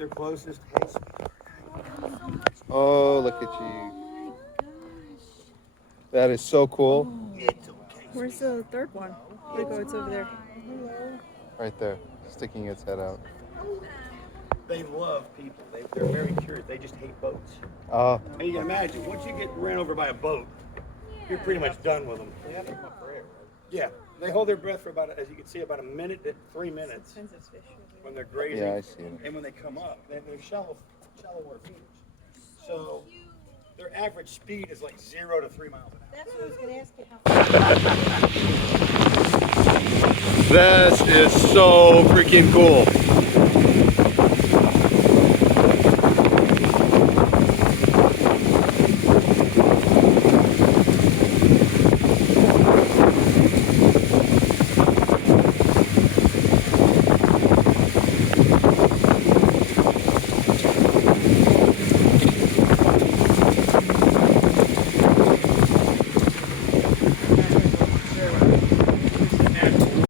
their closest. Oh, look at you. That is so cool. Where's the third one? Look, oh, it's over there. Right there, sticking its head out. They love people. They're very curious. They just hate boats. Oh, And you can imagine, once you get ran over by a boat, you're pretty much done with them. Yeah, they hold their breath for about, as you can see, about a minute to 3 minutes when they're grazing. yeah, I see it. And when they come up, they're shallow water feeders. So their average speed is like 0 to 3 miles an hour. That's what I was going to ask you. How This is so freaking cool.